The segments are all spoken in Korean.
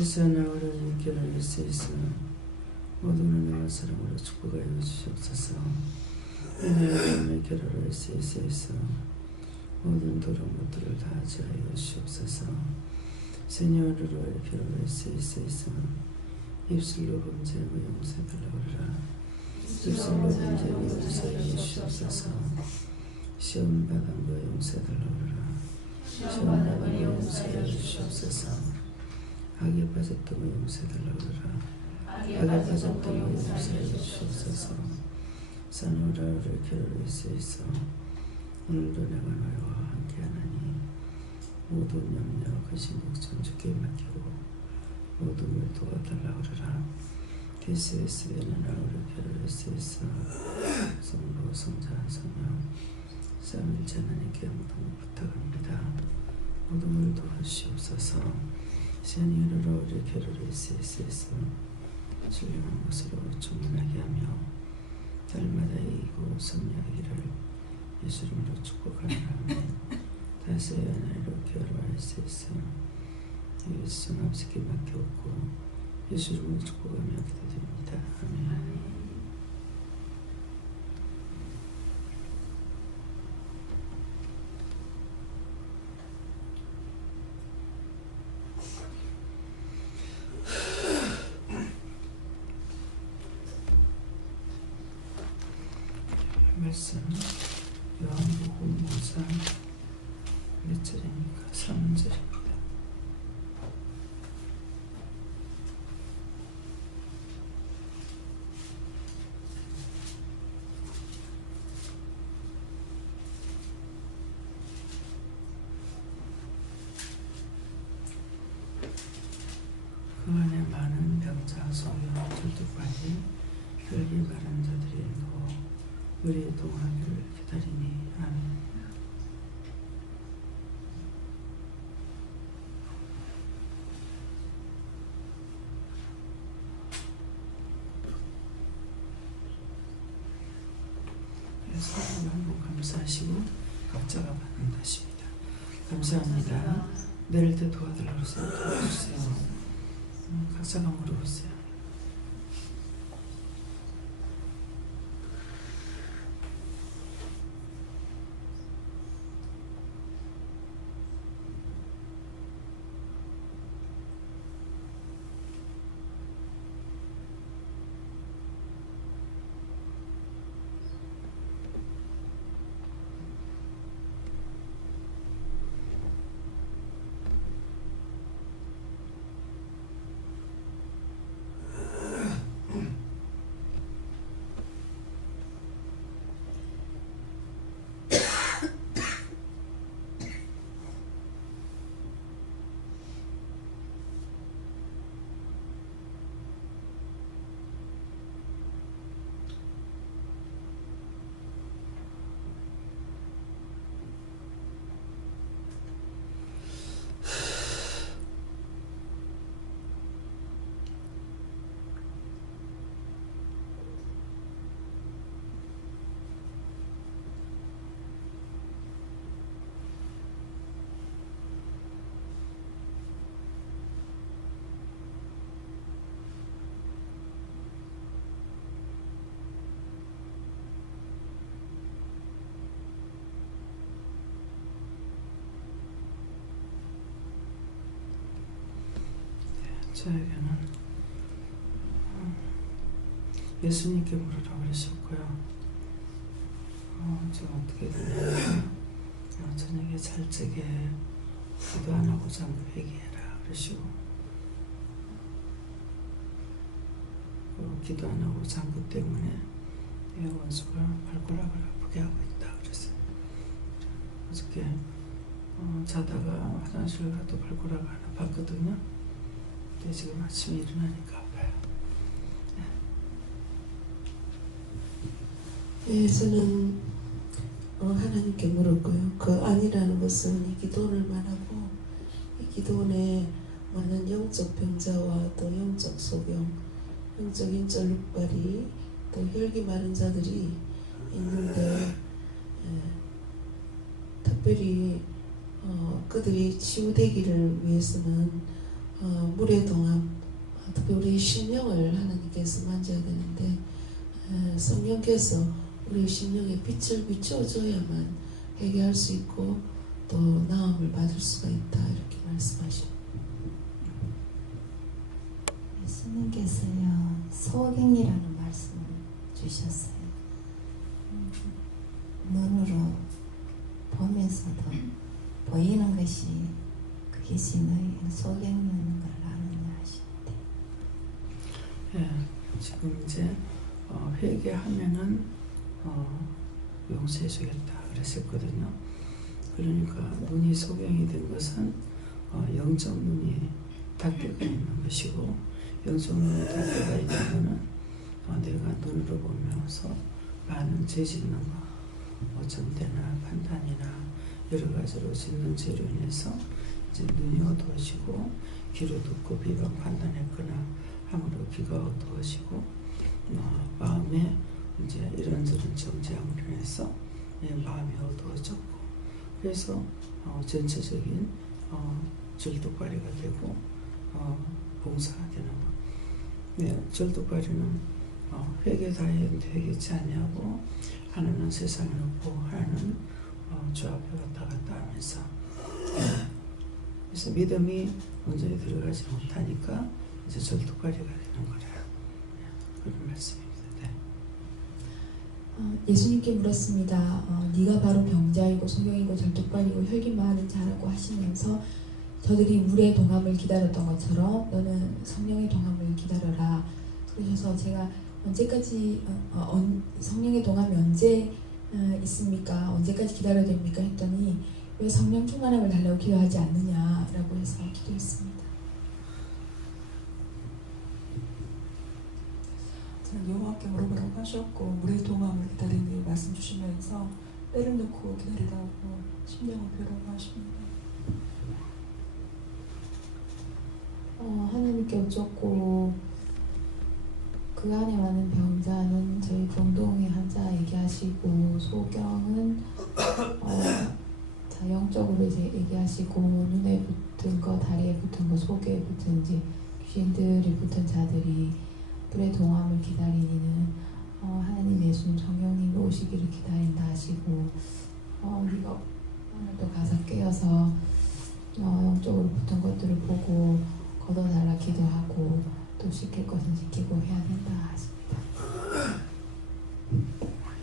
기사나 어려운 길을 일세에서 모든 은혜와 사랑으로 축복하여 주시옵소서. 은혜와 결혼을 일세에서 모든 도른 것들을 다 지하여 주시옵소서. 세뇨르로 결혼을 일세에서 입술로 범죄하고 용서해달라오라. 입술로 범죄하고 용서해 주시옵소서. 시험 받은 거 용서해달라오라. 시험 받은 거 용서해 주시옵소서. 악에 빠졌던 거 용서해달라오라. 악에 빠졌던 거 용서해 주시옵소서. 사노라를 결혼할 수 있어 오늘도 내가 너와 함께하나니 모든 염려 근심 걱정 주께 맡기고 모든 걸 도와달라오라. KCSB는 나를 결혼할 수 있어 성부 성자 성령 삼일째 하나님께 모든 걸 부탁합니다. 모든 걸 도와주시옵소서. 시안이로 우리 결혼할 수 있어 신령한 것으로 충만하게 하며 달마다 이기고 승리하기를 예수 이름으로 축복하노라. 다시 하나님으로 결혼할 수 있어 예수 없으게 밖에 없고 예수 이름으로 축복하며 기도드립니다. 아멘. 말씀 요한복음 5장 몇 절입니까? 3절입니다. 그 안에 많은 병자 소유와 절뚝까지 혈기 마른 자들이 누워 우리의 동하기를 기다리니. 아멘. 그래서 한번 감사하시고 각자가 받는 것입니다. 감사합니다. 내릴 때 도와달라고 도와주세요. 각자가 물어보세요. 저에게는 예수님께 물으라고 그러셨고요. 지금 어떻게 되냐면 저녁에 잘 적에 기도 안 하고 자고 회개해라 그러시고 기도 안 하고 잔 것 때문에 원수가 발가락을 아프게 하고 있다 그랬어요. 어저께 자다가 화장실 가도 발가락을 하나 봤거든요. 근데 지금 아침에 일어나니까 아파요. 네, 저는 하나님께 물었고요. 그 아니라는 것은 이 기도를 말하고 이 기도원에 많은 영적 병자와 또 영적 소경, 영적 인적 육발이 또 혈기 마른 자들이 있는데 특별히 그들이 치유되기를 위해서는 물의 동함, 특히 우리 심령을 하나님께서 만져야 되는데 성령께서 우리 심령에 빛을 비춰줘야만 해결할 수 있고 또 나음을 받을 수가 있다 이렇게 말씀하십니다. 예수님께서요 소경이라는 말씀을 주셨어요. 눈으로 보면서도 보이는 것이 그것이 너희는 소경이라는 걸 아느냐 하시는데 지금 이제 회개하면은 용서해주겠다 그랬었거든요. 그러니까 눈이 소경이 된 것은 영적 눈이 닫혀가 있는 것이고 영적 눈이 닫혀가 있는 것은 내가 눈으로 보면서 많은 죄 짓는 거 어정대나 판단이나 여러 가지로 짓는 죄로 인해서 이제 눈이 어두워지고 귀로 듣고 비방 판단했거나 함으로 귀가 어두워지고 마음에 이제 이런저런 정죄함으로 인해서 마음이 어두워졌고 그래서 전체적인 절뚝발이가 되고 봉사가 되는 거. 절뚝발이는 회개 다 했는데 회개치 아니하고 하나는 세상에 놓고 하나는 주 앞에 왔다 갔다 하면서 그래서 믿음이 온전히 들어가지 못하니까 이제 절뚝발이가 되는 거라 그런 말씀입니다. 예수님께 물었습니다. 네가 바로 병자이고 소경이고 절뚝발이고 혈기 많은 자라고 하시면서 저들이 물의 동함을 기다렸던 것처럼 너는 성령의 동함을 기다려라. 그러셔서 제가 언제까지 성령의 동함이 언제 있습니까? 언제까지 기다려야 됩니까? 했더니 왜 성령 충만함을 달라고 기도하지 않느냐라고 해서 기도했습니다. 여호와께 물어보라고 하셨고 물의 동함을 기다리는 말씀 주시면서 때를 놓고 기다리라고 심령을 표현하고 하십니다. 하나님께 여쭙고 그 안에 많은 병자는 저희 공동의 환자 얘기하시고 소경은 자 영적으로 이제 얘기하시고 눈에 붙은 거 다리에 붙은 거 속에 붙은 이제 귀신들이 붙은 자들이 불의 동함을 기다리니는 하나님 예수님 성령님 오시기를 기다린다 하시고 우리가 오늘도 가서 깨어서 영적으로 붙은 것들을 보고 걷어달라 기도하고 또 시킬 것은 시키고 해야 된다 하십니다.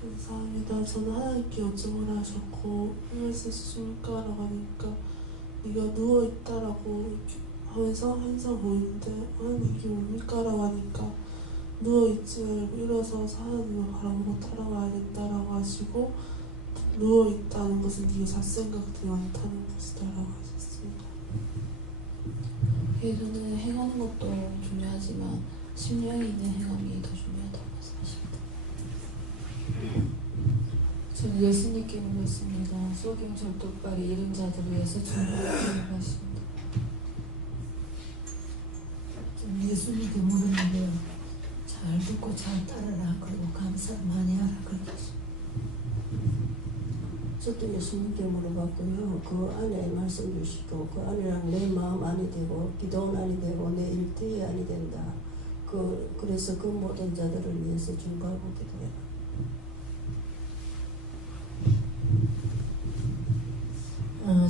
감사합니다. 저는 하나님께 여쭤보라 하셨고 하면서 주십니까? 라고 하니까 네가 누워있다라고 하면서 항상 보이는데 하나님 이게 뭡니까? 라고 하니까 누워있지 말고 일어서서 하나님을 바라보고 따라가야 된다라고 하시고 누워있다는 것은 네가 잡생각들이 많다는 것이다라고 하셨습니다. 저는 행하는 것도 중요하지만 심령에 있는 행함이 더 중요하다고 말씀하십니다. 저는 예수님께 묻습니다. 소경 절뚝발이 이른 자들을 위해서 중보하시고 하십니다. 예수님께 물었는데요. 잘 듣고 잘 따르라. 그리고 감사를 많이 하라. 그렇게 하십니다. 저도 예수님께 물어봤고요. 그 안에 말씀 주시고 그 안이랑 내 마음 안이 되고 기도원 안이 되고 내 일터의 안이 된다. 그래서 그 모든 자들을 위해서 중보하고 기도해라.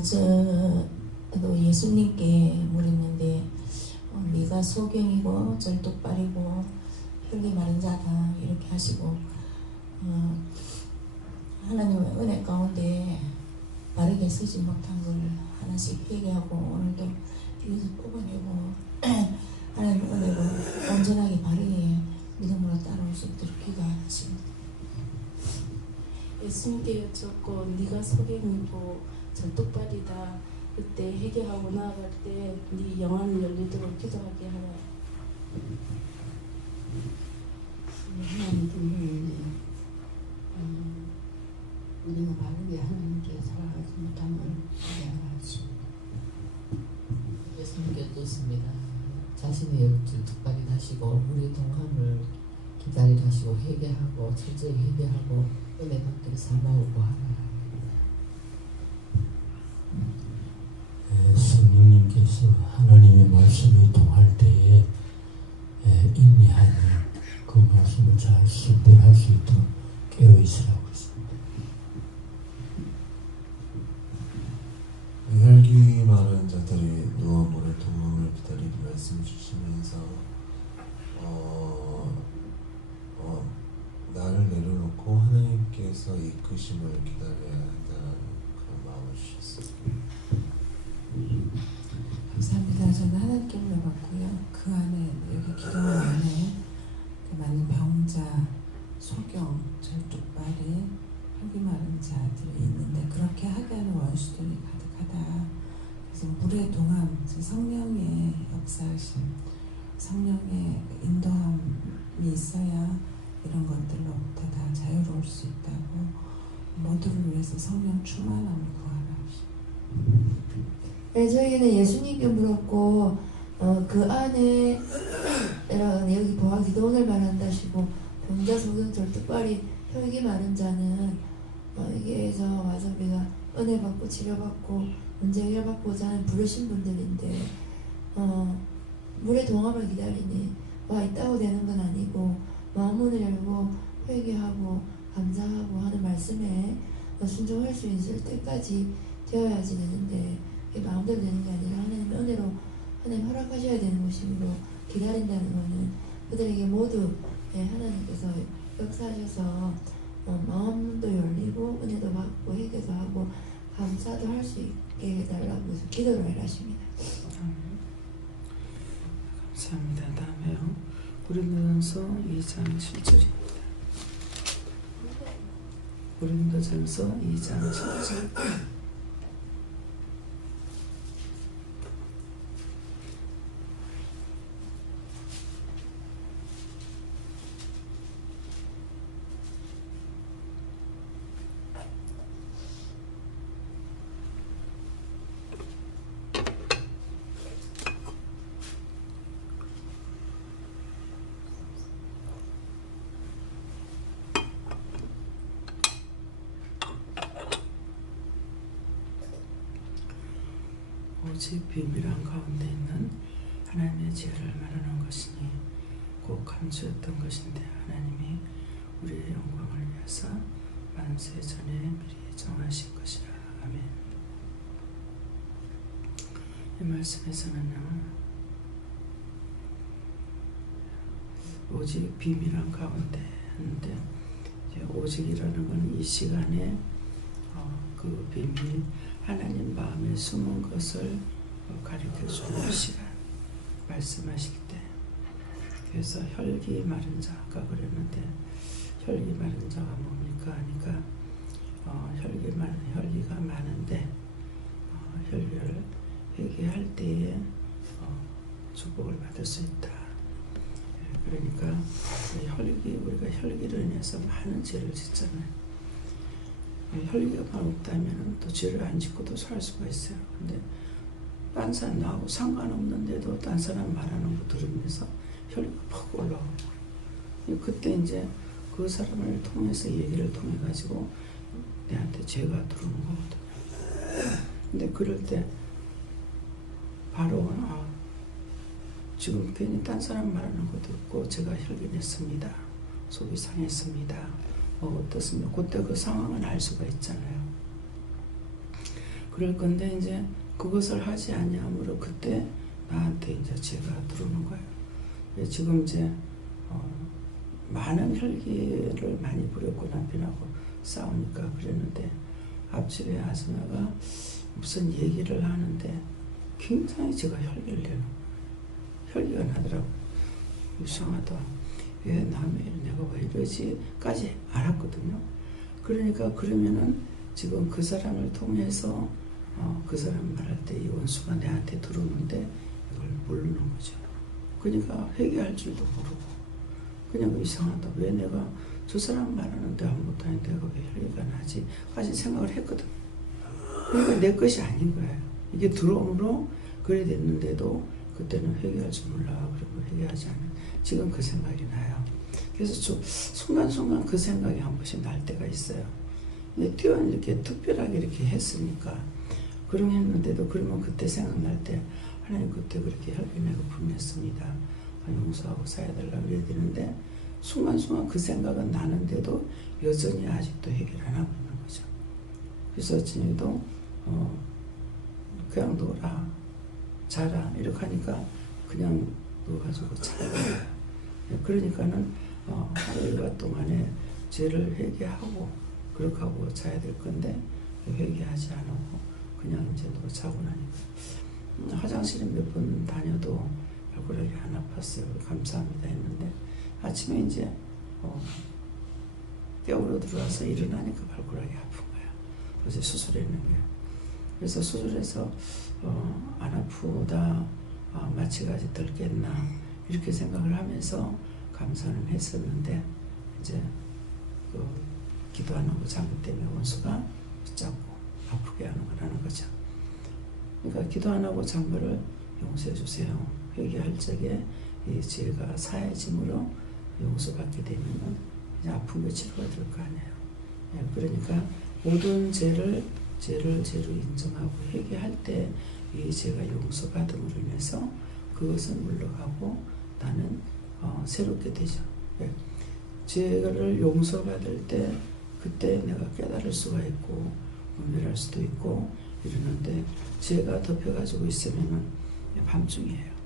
저도 예수님께 물었는데 네가 소경이고 절뚝발이고 혈기 마른 자다 이렇게 하시고 하나님의 은혜 가운데 바르게 서지 못한 걸 하나씩 회개하고 오늘도 이것을 뽑아내고 하나님의 은혜로 온전하게 바르게 믿음으로 따라올 수 있도록 기도하십니다. 예수님께 여쭙고 네가 소경이고 절뚝발이다. 그때 회개하고 나아갈 때 네 영안을 열리도록 기도하게 하라. 하나님께 우리가 바르게 하나님께 살아가지 못함을 이해하십니다. 예수님께 묻습니다. 자신의 열줄 특발이 하시고 우리 동함을 기다리라 하시고 회개하고 철저히 회개하고 은혜 받기를 사모하고 하라. 예수님 성령님께서 하나님의 말씀이 통할 때에 인내하는 그 말씀을 잘 순대할 수 있도록 깨어 있으라고 했습니다. 혈기 많은 자들이 누워 물의 동함을 기다리기 말씀 주시면서 나를 내려놓고 하나님께서 이끄심을 기다려야 한다는 그런 마음을 주셨습니다. 감사합니다. 저는 하나님께 물어봤고요. 그 안에 여기 기도원 안에 많은 병자, 소경, 절뚝발이, 혈기 마른 자들이 있는데 그렇게 하게 하는 원수들이 가득하다. 그래서 물의 동함, 성령의 역사하심, 성령의 인도함이 있어야 이런 것들로부터 다 자유로울 수 있다고 모두를 위해서 성령 충만함을 구하라. 네, 저희는 예수님께 물었고 그 안에 여기 보아 기도원을 말한다시고 병자 소경 절뚝발이 혈기 많은 자는 여기에서 와서 우리가 은혜 받고 치료받고 문제 해결받고자 하는 부르신 분들인데 물의 동함을 기다리니 와 있다고 되는 건 아니고 마음문을 열고 회개하고 감사하고 하는 말씀에 순종할 수 있을 때까지 되어야지 되는데 마음대로 되는 게 아니라 하나님 은혜로 하나님 허락하셔야 되는 것이므로 기다린다는 것은 그들에게 모두 하나님께서 역사하셔서 마음도 열리고 은혜도 받고 회개도 하고 감사도 할 수 있게 해달라고 해서 기도를 하십니다. 감사합니다. 다음에요. 고린도전서 2장 7절입니다. 고린도전서 2장 7절. 오직 비밀한 가운데 있는 하나님의 지혜를 말하는 것이니 곧 감추었던 것인데 하나님이 우리의 영광을 위해서 만세 전에 미리 정하신 것이라. 아멘. 이 말씀에서는요, 오직 비밀한 가운데 하는데 오직이라는 건 이 시간에 그 비밀, 하나님 마음에 숨은 것을 가르쳐주는 시간 말씀하실 때, 그래서 혈기 마른 자, 아까 그랬는데 혈기 마른 자가 뭡니까 하니까 혈기가 많은데 혈기를 회개할 때에 축복을 받을 수 있다. 그러니까 우리가 혈기로 인해서 많은 죄를 짓잖아요. 혈기가 없다면 또 죄를 안 짓고도 살 수가 있어요. 근데 딴 사람 나하고 상관없는데도 딴 사람 말하는 거 들으면서 혈기가 팍 올라오고, 그때 이제 그 사람을 통해서 얘기를 통해 가지고 내한테 죄가 들어오는 거거든요. 근데 그럴 때 바로 지금 괜히 딴 사람 말하는 거 듣고 제가 혈기냈습니다. 속이 상했습니다. 어떻습니까? 그때 그 상황은 알 수가 있잖아요. 그럴 건데 이제 그것을 하지 아니하므로 그때 나한테 이제 죄가 들어오는 거예요. 지금 이제 많은 혈기를 많이 부렸고 남편하고 싸우니까 그랬는데 앞집에 아줌마가 무슨 얘기를 하는데 굉장히 제가 혈기를 내는 거예요. 혈기가 나더라고요. 이상하다. 왜 남의 내가 왜 이러지까지 알았거든요. 그러니까 그러면은 지금 그 사람을 통해서 그 사람 말할 때 이 원수가 내한테 들어오는데 이걸 모르는 거죠. 그러니까 회개할 줄도 모르고 그냥 이상하다. 왜 내가 저 사람 말하는데 아무것도 아닌데 내가 왜 혈기가 나지?까지 생각을 했거든. 그러니까 내 것이 아닌 거예요. 이게 들어옴으로 그래 됐는데도 그때는 회개할 줄 몰라. 그리고 회개하지 않은 지금 그 생각이 나요. 그래서 순간순간 그 생각이 한 번씩 날 때가 있어요. 근데 뛰어는 이렇게 특별하게 이렇게 했으니까 그런 했는데도 그러면 그때 생각날 때 하나님 그때 그렇게 혈기내고 분냈습니다. 용서하고 사야달라고 그래야 되는데 순간순간 그 생각은 나는데도 여전히 아직도 해결 안 하고 있는 거죠. 그래서 진이도 그냥 놀아 자라 이렇게 하니까 그냥 누워가지고 자요. 그러니까는 하루 일과 동안에 죄를 회개하고 그렇게 하고 자야 될 건데 회개하지 않고 그냥 이제 누워 자고 나니까 화장실에 몇 번 다녀도 발가락이 안 아팠어요. 감사합니다 했는데 아침에 이제 깨우러 들어와서 일어나니까 발가락이 아픈 거야. 어제 수술했는데 그래서 수술해서 안 아프다 마취까지 덜겠나 이렇게 생각을 하면서 감사는 했었는데 이제 그 기도 안 하고 잠금 때문에 원수가 붙잡고 아프게 하는 거라는 거죠. 그러니까 기도 안 하고 잠금을 용서해 주세요. 회개할 적에 이 죄가 사해짐으로 용서받게 되면 이제 아픈 게 치료가 될 거 아니에요. 그러니까 모든 죄를 인정하고 회개할 때 이 죄가 용서받음으로 인해서 그것은 물러가고 나는 새롭게 되죠. 죄를 용서받을 때 그때 내가 깨달을 수가 있고 분별할 수도 있고 이러는데 죄가 덮여가지고 있으면은 밤중이에요.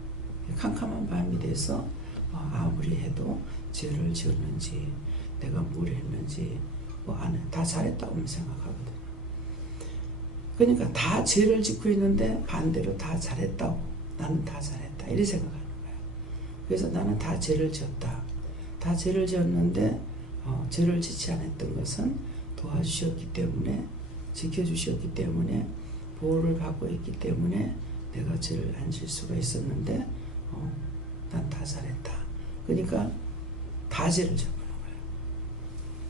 캄캄한 밤이 돼서 아무리 해도 죄를 지었는지 내가 뭘 했는지 뭐 안 해. 다 잘했다고 생각하거든요. 그러니까 다 죄를 짓고 있는데 반대로 다 잘했다고 나는 다 잘했다 이렇게 생각하는 거예요. 그래서 나는 다 죄를 지었다. 다 죄를 지었는데 죄를 짓지 않았던 것은 도와주셨기 때문에 지켜주셨기 때문에 보호를 받고 있기 때문에 내가 죄를 안 질 수가 있었는데 난 다 잘했다. 그러니까 다 죄를 져보는 거예요.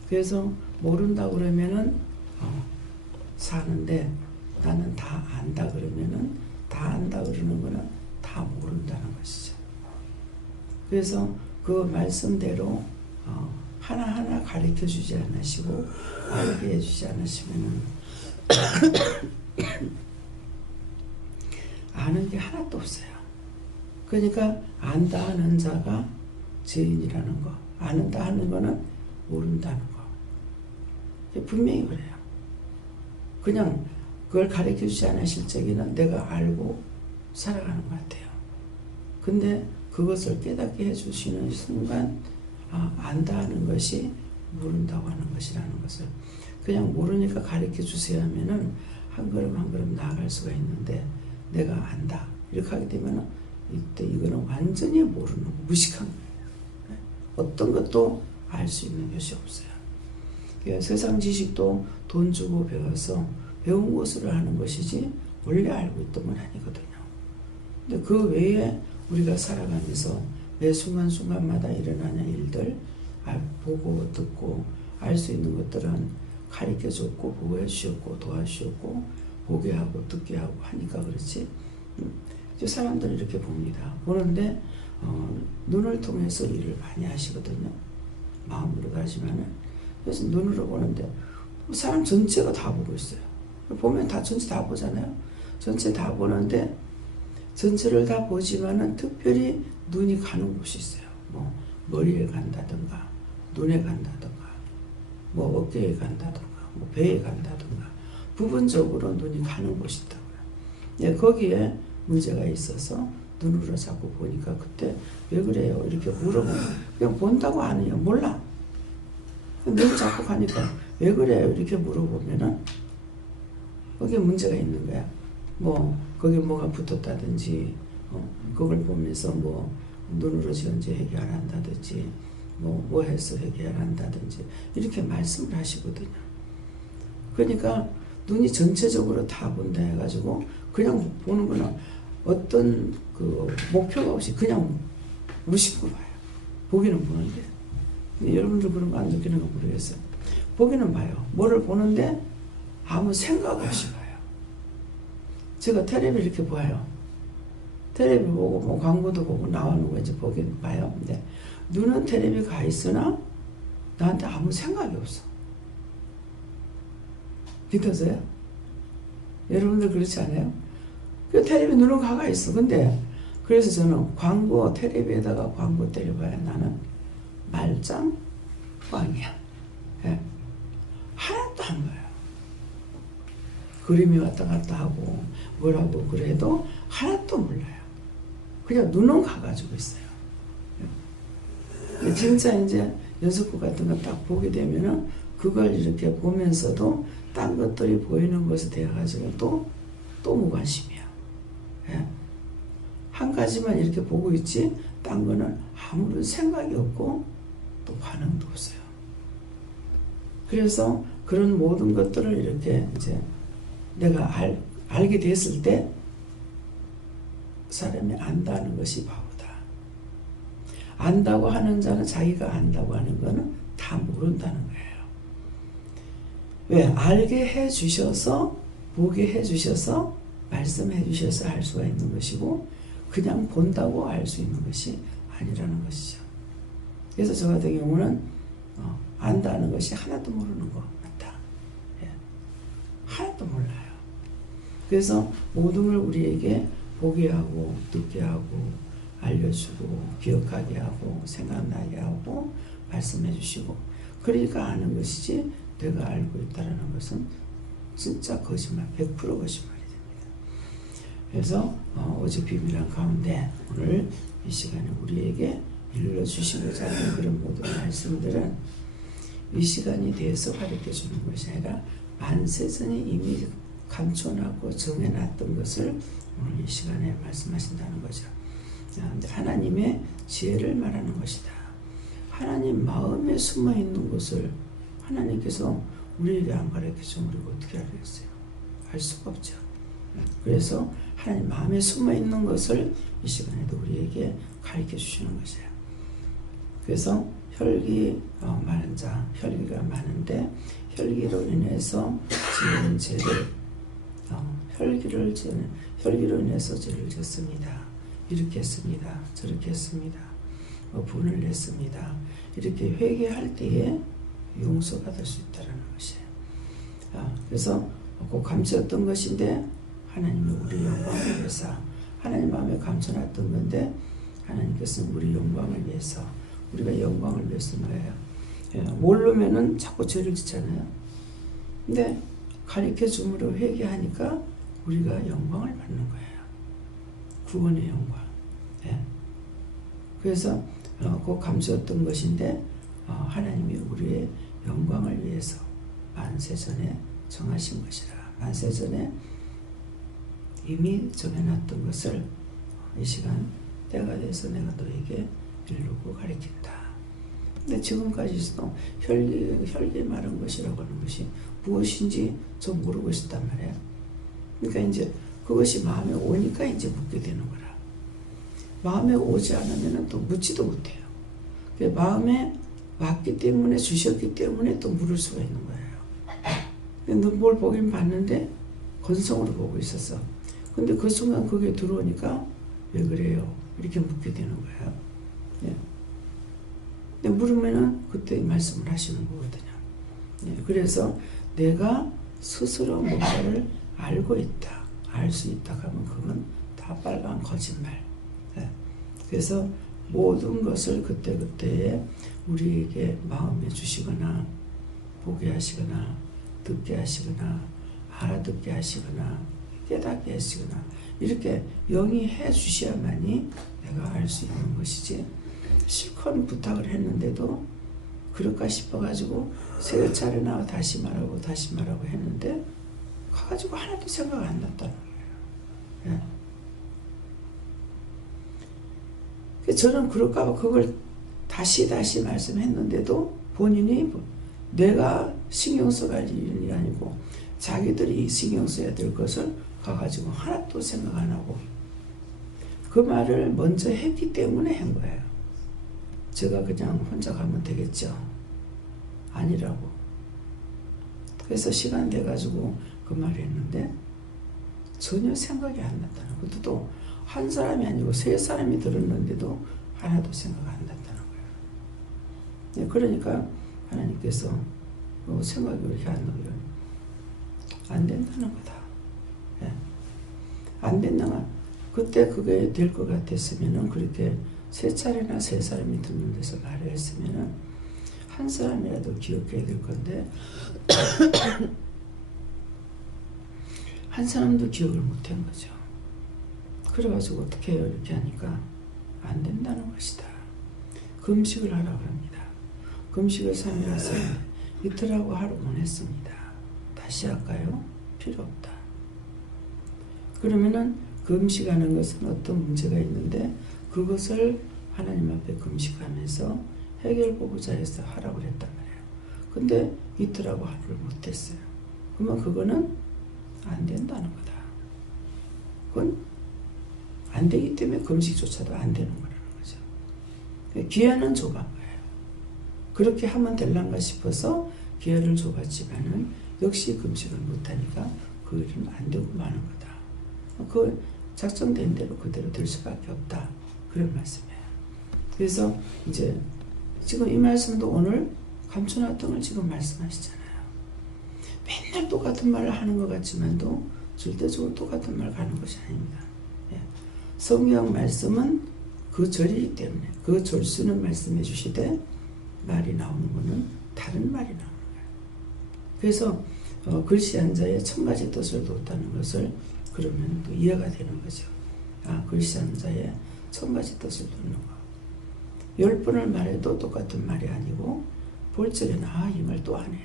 그래서 모른다고 그러면은 사는데 나는 다 안다 그러면은 다 안다 그러는 거는 다 모른다는 것이죠. 그래서 그 말씀대로 하나하나 가르쳐 주지 않으시고 알게 해주지 않으시면은 아는 게 하나도 없어요. 그러니까 안다 하는 자가 죄인이라는 거, 아는다 하는 거는 모른다는 거. 분명히 그래요. 그냥 그걸 가르쳐 주지 않으실 적에는 내가 알고 살아가는 것 같아요. 근데 그것을 깨닫게 해주시는 순간 안다 하는 것이 모른다고 하는 것이라는 것을 그냥 모르니까 가르쳐 주세요 하면은 한 걸음 한 걸음 나아갈 수가 있는데 내가 안다 이렇게 하게 되면 이때 이거는 완전히 모르는 무식한 거예요. 어떤 것도 알 수 있는 것이 없어요. 그러니까 세상 지식도 돈 주고 배워서 배운 것으로 하는 것이지 원래 알고 있던 건 아니거든요. 근데 그 외에 우리가 살아가면서 매 순간순간마다 일어나는 일들 보고 듣고 알 수 있는 것들은 가르쳐 줬고 보호해 주셨고 도와주셨고 보게 하고 듣게 하고 하니까 그렇지. 사람들은 이렇게 봅니다. 보는데 눈을 통해서 일을 많이 하시거든요. 마음으로도 하지만은 그래서 눈으로 보는데 사람 전체가 다 보고 있어요. 보면 다 전체 다 보잖아요. 전체 다 보는데 전체를 다 보지만은 특별히 눈이 가는 곳이 있어요. 뭐 머리에 간다든가 눈에 간다든가 뭐 어깨에 간다든가 뭐 배에 간다든가 부분적으로 눈이 가는 곳이 있다고요. 거기에 문제가 있어서 눈으로 자꾸 보니까 그때 왜 그래요? 이렇게 물어보면 그냥 본다고 아니에요. 몰라. 눈 자꾸 가니까 왜 그래요? 이렇게 물어보면은 거기에 문제가 있는 거야. 뭐 거기 뭐가 붙었다든지 그걸 보면서 뭐 눈으로 지은지 회개 안 한다든지 뭐 해서 회개 안 한다든지 이렇게 말씀을 하시거든요. 그러니까 눈이 전체적으로 다 본다 해가지고 그냥 보는 거는 어떤 그 목표가 없이 그냥 무심코 봐요. 보기는 보는데 근데 여러분들 그런 거 안 느끼는 거 모르겠어요. 보기는 봐요. 뭐를 보는데 아무 생각 없이 봐요. 제가 텔레비 이렇게 봐요. 텔레비 보고 뭐 광고도 보고 나오는 거 이제 보긴 봐요. 근데 눈은 텔레비 가 있으나 나한테 아무 생각이 없어. 믿어져요? 여러분들 그렇지 않아요? 그 텔레비 누른 가가 있어. 근데 그래서 저는 광고 텔레비에다가 광고 때려봐야 나는 말짱 꽝이야. 예. 하나도 안 봐요. 그림이 왔다 갔다 하고 뭐라고 그래도 하나도 몰라요. 그냥 눈은 가가지고 있어요. 예. 진짜 이제 연속극 같은 거 딱 보게 되면은 그걸 이렇게 보면서도 딴 것들이 보이는 것에 대해 가지고 또 무관심이야. 예. 한 가지만 이렇게 보고 있지 딴 거는 아무런 생각이 없고 또 반응도 없어요. 그래서 그런 모든 것들을 이렇게 이제 내가 알게 됐을 때 사람이 안다는 것이 바보다. 안다고 하는 자는 자기가 안다고 하는 거는 다 모른다는 거예요. 왜? 알게 해주셔서 보게 해주셔서 말씀해 주셔서 알 수가 있는 것이고 그냥 본다고 알 수 있는 것이 아니라는 것이죠. 그래서 저 같은 경우는 안다는 것이 하나도 모르는 것 같다. 예. 하나도 몰라요. 그래서 모든 걸 우리에게 보게 하고 듣게 하고 알려주고 기억하게 하고 생각나게 하고 말씀해 주시고 그러니까 아는 것이지 내가 알고 있다는 것은 진짜 거짓말 100% 거짓말이 됩니다. 그래서 오직 비밀한 가운데 오늘 이 시간에 우리에게 일러주시고자 하는 그런 모든 말씀들은 이 시간이 돼서 가르쳐주는 것이 아니라 만세전에 이미 감춰놨고 정해놨던 것을 오늘 이 시간에 말씀하신다는 거죠. 하나님의 지혜를 말하는 것이다. 하나님 마음에 숨어있는 것을 하나님께서 우리에게 안 가르쳐주면 우리가 어떻게 알겠어요? 알 수가 없죠. 그래서 하나님 마음에 숨어있는 것을 이 시간에도 우리에게 가르쳐 주시는 것이에요. 그래서 혈기 많은 자, 혈기가 많은데 혈기로 인해서 지은 죄를 혈기로 인해서 죄를 졌습니다. 이렇게 했습니다. 저렇게 했습니다. 분을 냈습니다. 이렇게 회개할 때에 용서받을 수 있다는 것이에요. 그래서 꼭 감추었던 것인데 하나님이 우리 영광을 위해서 하나님 마음에 감춰놨던 건데 하나님께서는 우리 영광을 위해서 우리가 영광을 위해서 뭐예요? 모르면은 자꾸 죄를 짓잖아요. 근데 가르쳐 줌으로 회개하니까 우리가 영광을 받는 거예요. 구원의 영광. 예. 그래서 그 감추었던 것인데 하나님이 우리의 영광을 위해서 만세전에 정하신 것이라. 만세전에 이미 정해놨던 것을 이 시간 때가 돼서 내가 너에게 이루고 가르친다. 근데 지금까지도 혈기 마른 것이라고 하는 것이 무엇인지 좀 모르고 있었단 말이에요. 그러니까 이제 그것이 마음에 오니까 이제 묻게 되는 거라. 마음에 오지 않으면 또 묻지도 못해요. 마음에 왔기 때문에 주셨기 때문에 또 물을 수가 있는 거예요. 뭘 보긴 봤는데 건성으로 보고 있었어. 근데 그 순간 그게 들어오니까 왜 그래요? 이렇게 묻게 되는 거예요. 예. 근데 물으면은 그때 말씀을 하시는 거거든요. 예. 그래서 내가 스스로 뭔가를 알고 있다, 알 수 있다 하면 그건 다 빨간 거짓말. 예. 그래서 모든 것을 그때그때에 우리에게 마음에 주시거나 보게 하시거나 듣게 하시거나 알아듣게 하시거나 깨닫게 하시거나 이렇게 영이 해 주셔야만이 내가 알 수 있는 것이지 실컷 부탁을 했는데도 그럴까 싶어가지고 세 차례나 다시 말하고 했는데 가가지고 하나도 생각 안 났다는 거예요. 예. 저는 그럴까봐 그걸 다시 말씀했는데도 본인이 내가 신경 써갈 일이 아니고 자기들이 신경 써야 될 것을 가가지고 하나도 생각 안 하고 그 말을 먼저 했기 때문에 한 거예요. 제가 그냥 혼자 가면 되겠죠. 아니라고. 그래서 시간 돼가지고 그 말을 했는데 전혀 생각이 안 났다는 것도 또 한 사람이 아니고 세 사람이 들었는데도 하나도 생각 안 났다는 거예요. 그러니까 하나님께서 생각이 왜 이렇게 안 나요? 안 된다는 거다. 예. 안 된다면 그때 그게 될 것 같았으면은 그렇게 3차례나 3사람이 듣는 데서 말을 했으면은 한 사람이라도 기억해야 될 건데 한 사람도 기억을 못한 거죠. 그래가지고 어떻게 해요? 이렇게 하니까 안 된다는 것이다. 금식을 하라고 합니다. 금식을 3일 하셨는데 이틀하고 하루만 했습니다. 다시 할까요? 필요 없다. 그러면은 금식하는 것은 어떤 문제가 있는데 그것을 하나님 앞에 금식하면서 해결보고자 해서 하라고 했단 말이에요. 근데 이틀하고 하루를 못했어요. 그러면 그거는 안 된다는 거다. 그건 안 되기 때문에 금식조차도 안 되는 거라는 거죠. 기회는 줘본 거예요. 그렇게 하면 될란가 싶어서 기회를 줘봤지만은 역시 금식을 못하니까 그 일은 안 되고 마는 거다. 그 작정된 대로 그대로 될 수밖에 없다. 그런 말씀이에요. 그래서 이제 지금 이 말씀도 오늘 감춰놨던 걸 지금 말씀하시잖아요. 맨날 똑같은 말을 하는 것 같지만도 절대적으로 똑같은 말 가는 것이 아닙니다. 예. 성경 말씀은 그 절이기 때문에 그 절수는 말씀해 주시되 말이 나오는 것은 다른 말이 나오는 거예요. 그래서 글씨한 자의 1000가지 뜻을 뒀다는 것을 그러면 또 이해가 되는 거죠. 아, 글씨한 자의 1000가지 뜻을 뒀는 거. 10번을 말해도 똑같은 말이 아니고 볼 적에는 아, 이 말 또 하네.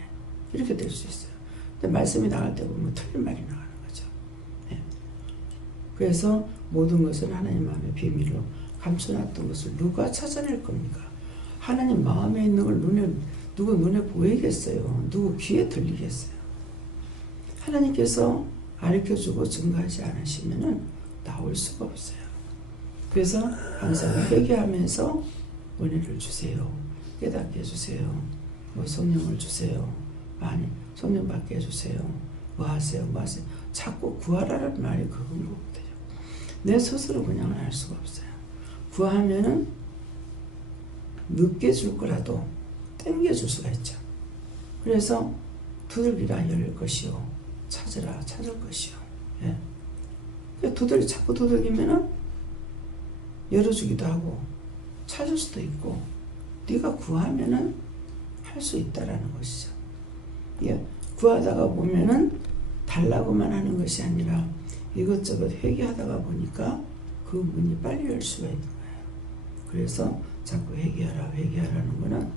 이렇게 될 수 있어요. 근데 말씀이 나갈 때 보면 틀린 말이 나가는 거죠. 예. 그래서 모든 것은 하나님 마음의 비밀로 감춰놨던 것을 누가 찾아낼 겁니까? 하나님 마음에 있는 걸 누구 눈에 보이겠어요? 누구 귀에 들리겠어요? 하나님께서 가르쳐주고 증거하지 않으시면은 나올 수가 없어요. 그래서 항상 회개하면서 은혜를 주세요. 깨닫게 해주세요. 성령을 주세요. 많이 성령 받게 해주세요. 뭐 하세요? 자꾸 구하라는 말이 그건 거거든요. 내 스스로 그냥 할 수가 없어요. 구하면은 늦게 줄 거라도 땡겨줄 수가 있죠. 그래서 두들기라 열릴 것이요. 찾으라 찾을 것이요. 예. 자꾸 두들기면은 열어주기도 하고 찾을 수도 있고 네가 구하면은 할 수 있다라는 것이죠. 예. 구하다가 보면은 달라고만 하는 것이 아니라 이것저것 회개하다가 보니까 그 문이 빨리 열 수가 있는 거예요. 그래서 자꾸 회개하라는 거는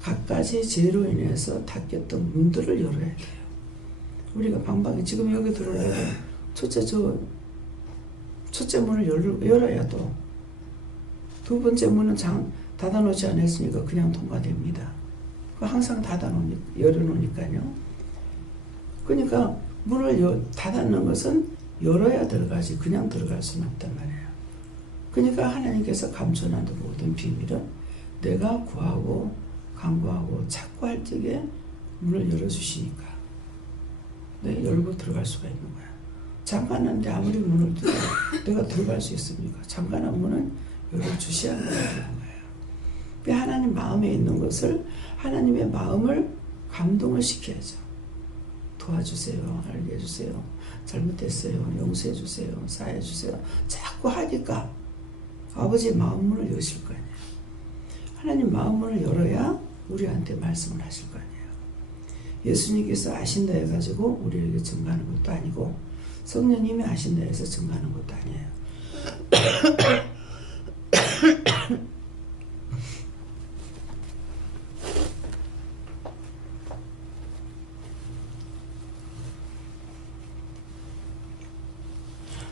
갖가지 죄로 인해서 닫혔던 문들을 열어야 돼요. 우리가 방방에 지금 여기 들어와야 돼. 첫째 문을 열어야 또 두 번째 문은 닫아놓지 않았으니까 그냥 통과됩니다. 항상 열어놓으니까요. 그러니까 문을 닫아놓는 것은 열어야 들어가지 그냥 들어갈 수는 없단 말이에요. 그러니까 하나님께서 감춰놔둔 모든 비밀은 내가 구하고 간구하고 찾고 할 적에 문을 열어주시니까 열고 들어갈 수가 있는 거야. 잠가놨는데 아무리 문을 뚫어도 내가 들어갈 수 있습니까? 잠가놓은 문은 열어주셔야 되는 거예요. 하나님 마음에 있는 것을 하나님의 마음을 감동을 시켜야죠. 도와주세요. 알게 해주세요. 잘못했어요. 용서해주세요. 사해주세요. 자꾸 하니까 아버지의 마음문을 여실 거 아니에요. 하나님 마음문을 열어야 우리한테 말씀을 하실 거 아니에요. 예수님께서 아신다 해가지고 우리에게 증거하는 것도 아니고 성령님이 아신다 해서 증거하는 것도 아니에요.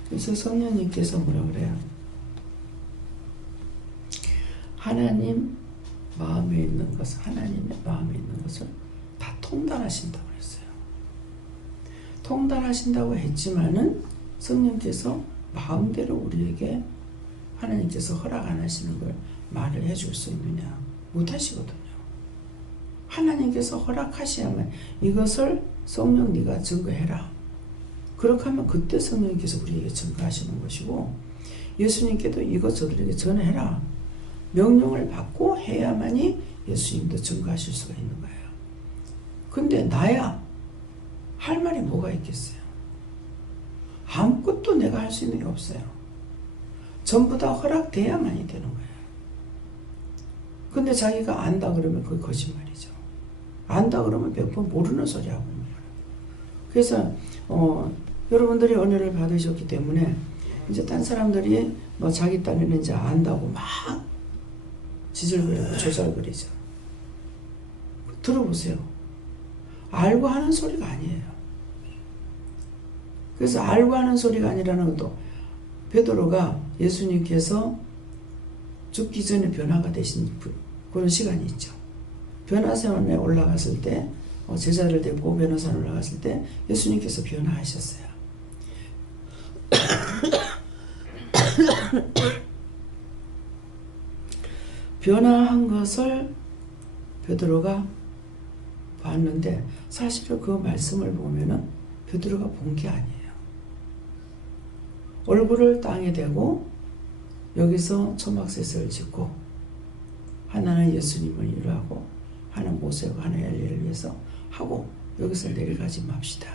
그래서 성령님께서 뭐라 그래요? 하나님의 마음에 있는 것을 다 통달하신다고 했어요. 통달하신다고 했지만은 성령께서 마음대로 우리에게 하나님께서 허락 안 하시는 걸 말을 해줄 수 있느냐? 못 하시거든요. 하나님께서 허락하셔야만 이것을 성령 네가 증거해라. 그렇게 하면 그때 성령님께서 우리에게 증거하시는 것이고 예수님께도 이것 저들에게 전해라. 명령을 받고 해야만이 예수님도 증거하실 수가 있는 거예요. 근데 나야 할 말이 뭐가 있겠어요? 아무것도 내가 할 수 있는 게 없어요. 전부 다 허락돼야만이 되는 거예요. 근데 자기가 안다 그러면 그게 거짓말이죠. 안다 그러면 100% 모르는 소리 하고 있는 거예요. 그래서 여러분들이 은혜를 받으셨기 때문에 이제 딴 사람들이 뭐 자기 딴에는 이제 안다고 막 지질거리고 조잘거리죠. 들어보세요. 알고 하는 소리가 아니에요. 그래서 알고 하는 소리가 아니라는 것도 베드로가 예수님께서 죽기 전에 변화가 되신 그런 시간이 있죠. 변화산에 올라갔을 때 제자를 데리고 변화산에 올라갔을 때 예수님께서 변화하셨어요. 변화한 것을 베드로가 봤는데 사실은 그 말씀을 보면은 베드로가 본 게 아니에요. 얼굴을 땅에 대고 여기서 초막셋을 짓고 하나는 예수님을 위로하고 하나는 모세고 하나는 엘리야를 위해서 하고 여기서 내려가지 맙시다.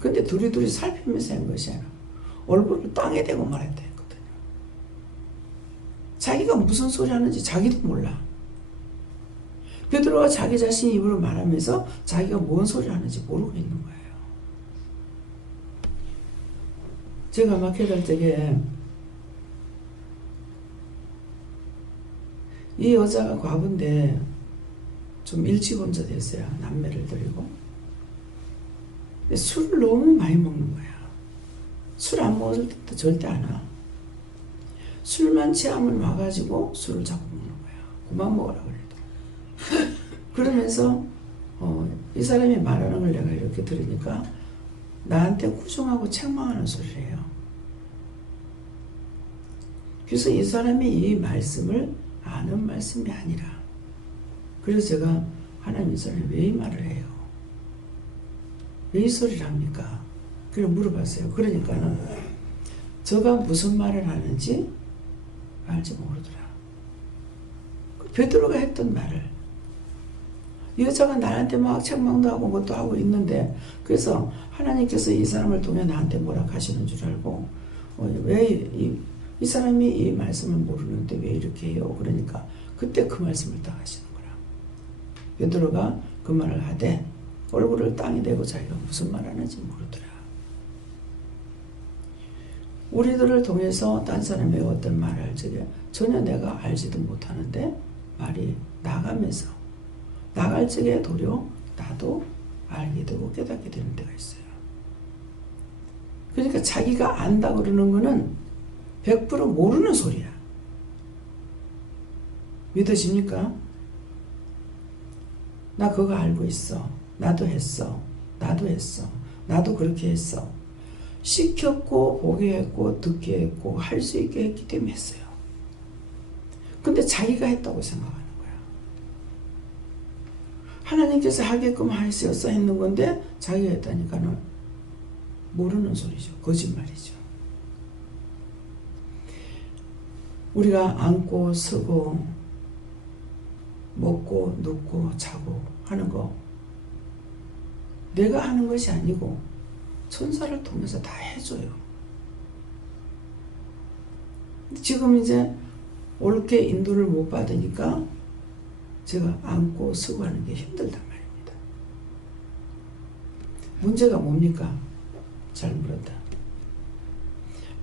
근데 둘이 살피면서 한 것이 아니라 얼굴을 땅에 대고 말했다 했거든요. 자기가 무슨 소리 하는지 자기도 몰라. 베드로가 자기 자신 입으로 말하면서 자기가 뭔 소리 하는지 모르고 있는 거예요. 제가 마케달 때에 이 여자가 과부인데 좀 일찍 혼자 됐어요. 남매를 들이고. 근데 술을 너무 많이 먹는 거야. 술 안 먹을 때도 절대 안 와. 술만 취하면 와가지고 술을 자꾸 먹는 거야. 그만 먹으라 그래도. 그러면서 이 사람이 말하는 걸 내가 이렇게 들으니까 나한테 꾸중하고 책망하는 소리를 해요. 그래서 이 사람이 이 말씀을 아는 말씀이 아니라 그래서 제가 하나님 이 사람이 왜 이 말을 해요? 왜 이 소리를 합니까? 그래 물어봤어요. 그러니까는 저가 무슨 말을 하는지 알지 모르더라. 베드로가 했던 말을 이 여자가 나한테 막 책망도 하고 것도 하고 있는데 그래서 하나님께서 이 사람을 통해 나한테 뭐라 하시는 줄 알고 왜 이 사람이 이 말씀을 모르는데 왜 이렇게 해요? 그러니까 그때 그 말씀을 딱 하시는 거라. 베드로가 그 말을 하되 얼굴을 땅에 대고 자기가 무슨 말 하는지 모르더라. 우리들을 통해서 딴 사람의 어떤 말을 적에 전혀 내가 알지도 못하는데 말이 나가면서 나갈 적에 도리어 나도 알게 되고 깨닫게 되는 데가 있어요. 그러니까 자기가 안다 그러는 거는 100% 모르는 소리야. 믿으십니까? 나 그거 알고 있어. 나도 했어. 나도 했어. 나도 그렇게 했어. 시켰고 보게 했고 듣게 했고 할 수 있게 했기 때문에 했어요. 근데 자기가 했다고 생각하는 거야. 하나님께서 하게끔 하셔서 했는 건데 자기가 했다니까는 모르는 소리죠. 거짓말이죠. 우리가 앉고 서고 먹고 눕고 자고 하는 거 내가 하는 것이 아니고 천사를 통해서 다 해줘요. 지금 이제 옳게 인도를 못 받으니까 제가 앉고 서고 하는 게 힘들단 말입니다. 문제가 뭡니까? 잘 물었다.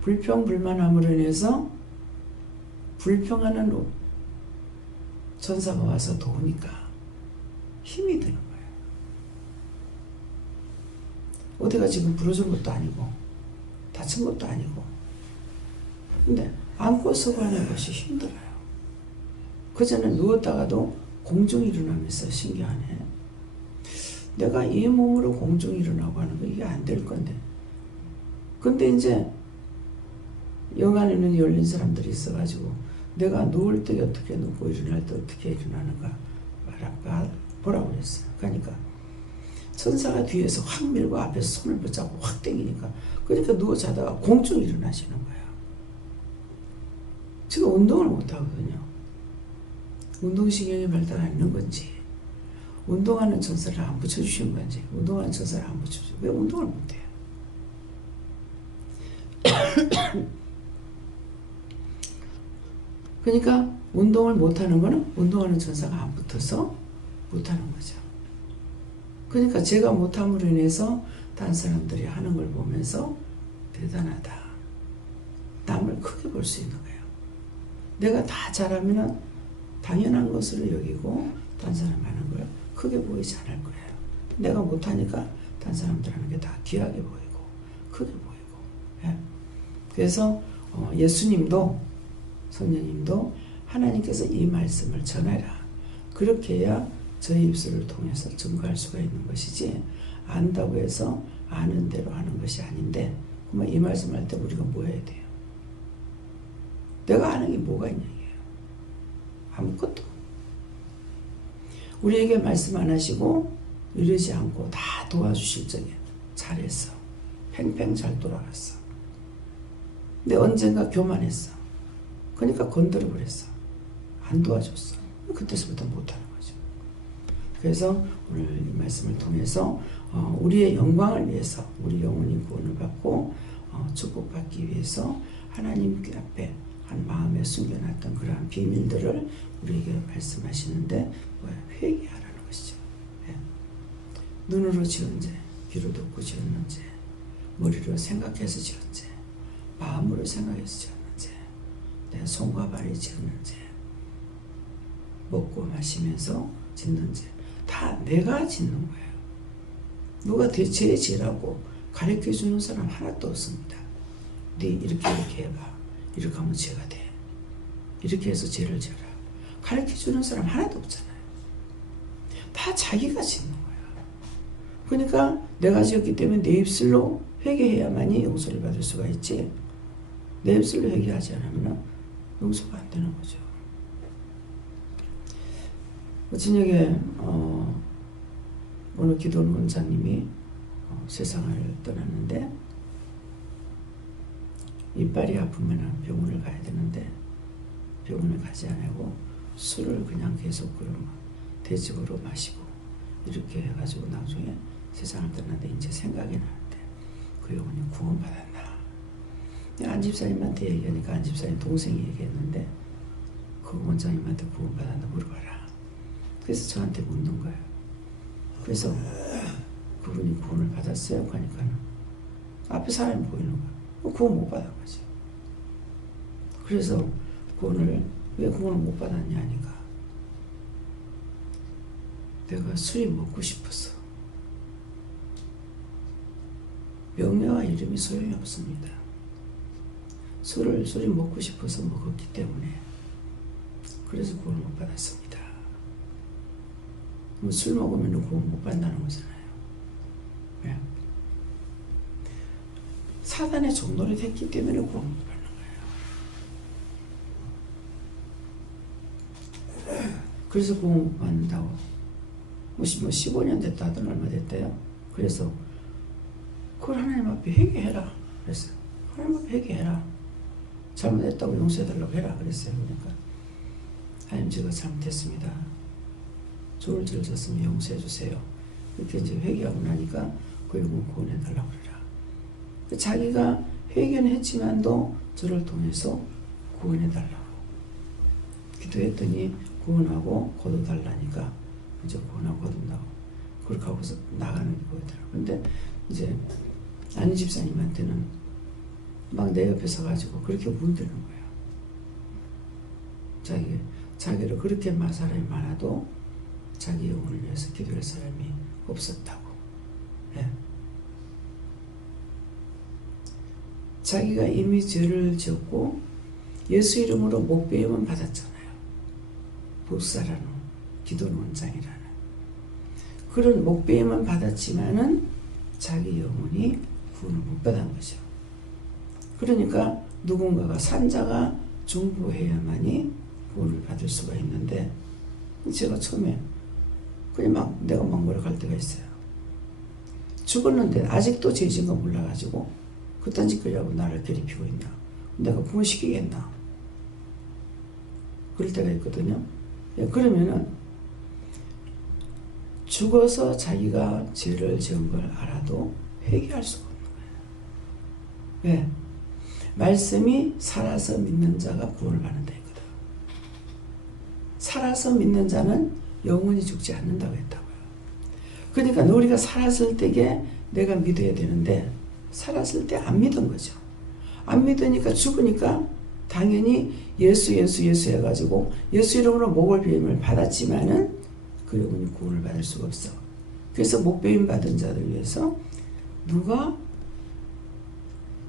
불평불만함으로 인해서 불평하는 천사가 와서 도우니까 힘이 드는 거예요. 어디가 지금 부러진 것도 아니고 다친 것도 아니고 근데 앉고 서고 하는 것이 힘들어요. 그전에 누웠다가도 공중이 일어나면서 신기하네. 내가 이 몸으로 공중이 일어나고 하는 거 이게 안 될 건데 근데 이제 영안에는 열린 사람들이 있어가지고 내가 누울 때 어떻게 눕고 일어날 때 어떻게 일어나는가 보라고 그랬어요. 그러니까 천사가 뒤에서 확 밀고 앞에서 손을 붙잡고 확 당기니까 그러니까 누워 자다가 공중이 일어나시는 거예요. 지금 운동을 못 하거든요. 운동신경이 발달 안 있는 건지 운동하는 천사를 안 붙여주신 건지 운동하는 천사를 안 붙여주고 왜 운동을 못해요? 그러니까 운동을 못하는 거는 운동하는 전사가 안 붙어서 못하는 거죠. 그러니까 제가 못함으로 인해서 다른 사람들이 하는 걸 보면서 대단하다. 남을 크게 볼 수 있는 거예요. 내가 다 잘하면 당연한 것으로 여기고 다른 사람 하는 걸 크게 보이지 않을 거예요. 내가 못하니까 다른 사람들 하는 게 다 귀하게 보이고 크게 보이고. 예. 그래서 예수님도 성령님도 하나님께서 이 말씀을 전해라. 그렇게 해야 저희 입술을 통해서 증거할 수가 있는 것이지, 안다고 해서 아는 대로 하는 것이 아닌데, 그러면 이 말씀할 때 우리가 뭐 해야 돼요? 내가 아는 게 뭐가 있냐 이게요. 아무것도. 우리에게 말씀 안 하시고 이러지 않고 다 도와주실 적에 잘했어. 팽팽 잘 돌아갔어. 근데 언젠가 교만했어. 그러니까 건드려버렸어. 안 도와줬어. 그때서부터 못하는 거죠. 그래서 오늘 이 말씀을 통해서 우리의 영광을 위해서, 우리 영혼이 구원을 받고 축복받기 위해서 하나님 앞에 한 마음에 숨겨놨던 그러한 비밀들을 우리에게 말씀하시는데 회개하라는 것이죠. 예. 눈으로 지은 죄, 귀로 듣고 지은 죄, 머리로 생각해서 지은 죄, 마음으로 생각해서 지은 죄, 내 손과 발이 지은 죄, 먹고 마시면서 짓는 죄, 다 내가 짓는 거예요. 누가 죄 지으라고 가르쳐주는 사람 하나도 없습니다. 네 이렇게 해봐. 이렇게 하면 죄가 돼. 이렇게 해서 죄를 지어라. 가르쳐주는 사람 하나도 없잖아요. 다 자기가 짓는 거야. 그러니까 내가 지었기 때문에 내 입술로 회개해야만이 용서를 받을 수가 있지, 내 입술로 회개하지 않으면 용서가 안 되는 거죠. 저녁에 오늘 기도원 원장님이 세상을 떠났는데, 이빨이 아프면 병원을 가야 되는데 병원을 가지 않고 술을 그냥 계속 그러면 대집으로 마시고 이렇게 해가지고 나중에 세상을 떠났는데 이제 생각이 나는데 그 영혼이 구원받았나. 안 집사님한테 얘기하니까 안 집사님 동생이 얘기했는데 그 원장님한테 구원받았나 물어봐라. 그래서 저한테 묻는 거예요. 그래서 그분이 구원을 받았어요? 하니까 앞에 사람이 보이는 거예요. 구원 못 받은 거지. 그래서 왜 구원을 못 받았냐 하니까 내가 술이 먹고 싶었어. 명예와 이름이 소용이 없습니다. 술이 먹고 싶어서 먹었기 때문에 그래서 구원을 못 받았습니다. 술 먹으면 구원 못 받는다는 거잖아요. 왜? 사단의 종노릇 했기 때문에 구원 못 받는 거예요. 그래서 구원 못 받는다고. 15년 됐다 하더니 얼마 됐대요. 그래서 그걸 하나님 앞에 회개해라 그랬어요. 하나님 앞에 회개해라. 잘못했다고 용서해달라고 해라 그랬어요. 그러니까 하나님 제가 잘못했습니다. 좋을 죄를 졌으면 용서해주세요. 이렇게 이제 회개하고 나니까 그 영혼 구원해달라고 그래라. 자기가 회개는 했지만도 저를 통해서 구원해달라고 기도했더니 구원하고 거둬달라니까 이제 구원하고 거둔다고 그렇게 하고서 나가는 게 보이더라고요. 근데 이제 안희 집사님한테는 막 내 옆에 서가지고 그렇게 문드는 거예요. 자기를 그렇게 사람이 많아도 자기 영혼을 위해서 기도할 사람이 없었다고. 예. 자기가 이미 죄를 지었고 예수 이름으로 목배임은 받았잖아요. 복사라는 기도원 원장이라는 그런 목배임은 받았지만은 자기 영혼이 구원을 못 받은 거죠. 그러니까 누군가가 산자가 중보해야만이 구원을 받을 수가 있는데 제가 처음에 그냥 내가 뭐라 할 때가 있어요. 죽었는데 아직도 죄진 거 몰라가지고 그딴 짓 하려고 나를 괴롭히고 있나? 내가 구원시키겠나? 그럴 때가 있거든요. 그러면은 죽어서 자기가 죄를 지은 걸 알아도 회개할 수가 없는 거예요. 왜? 말씀이 살아서 믿는 자가 구원을 받는다 했거든. 살아서 믿는 자는 영원히 죽지 않는다고 했다고요. 그러니까 우리가 살았을 때에 내가 믿어야 되는데 살았을 때 안 믿은 거죠. 안 믿으니까 죽으니까 당연히 예수 해가지고 예수 이름으로 목을 베임을 받았지만은 그 영혼이 구원을 받을 수가 없어. 그래서 목 베임 받은 자들 위해서 누가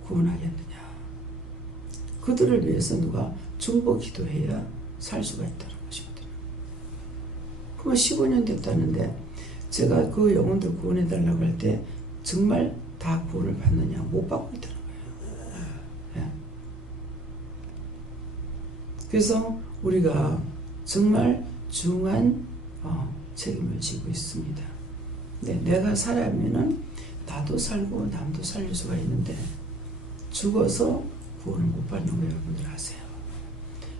구원하겠느냐. 그들을 위해서 누가 중보 기도해야 살 수가 있다는 것이거든요. 그러면 15년 됐다는데 제가 그 영혼들 구원해달라고 할 때 정말 다 구원을 받느냐. 못 받고 있다는 거예요. 예. 그래서 우리가 정말 중요한 책임을 지고 있습니다. 네, 내가 살아면은 나도 살고 남도 살릴 수가 있는데 죽어서 구원을 못 받는 거 여러분들 아세요?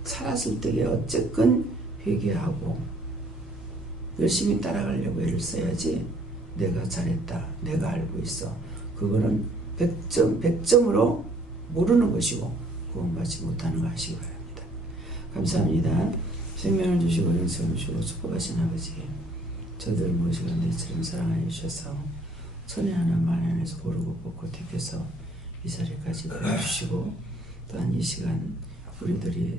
살았을 때에 어쨌건 회개하고 열심히 따라가려고 애를 써야지 내가 잘했다, 내가 알고 있어. 그거는 100점으로 모르는 것이고 구원받지 못하는 거 아시기 바랍니다. 감사합니다. 생명을 주시고 영생을 주시고 축복하신 아버지, 저들 모시고 내처럼 사랑하여 주셔서 천에 하나 만에 안에서 고르고 뽑고 택해서 이 자리까지 보내주시고 또한 이 시간 우리들이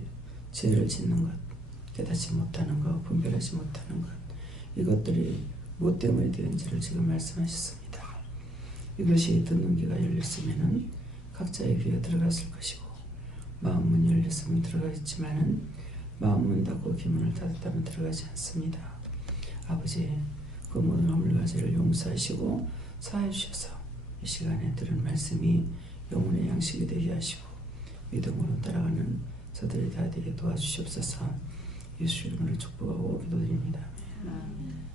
죄를 짓는 것, 깨닫지 못하는 것, 분별하지 못하는 것, 이것들이 무엇 때문에 되는지를 지금 말씀하셨습니다. 이것이 듣는 귀가 열렸으면 각자의 귀가 들어갔을 것이고 마음 문이 열렸으면 들어가겠지만은 마음 문 닫고 귀문을 닫았다면 들어가지 않습니다. 아버지, 그 모든 허물과 죄를 용서하시고 사하여 주셔서 이 시간에 들은 말씀이 영혼의 양식이 되게 하시고 믿음으로 따라가는 저들이 다 되게 도와주시옵소서. 예수 이름으로 축복하고 기도드립니다. 아멘.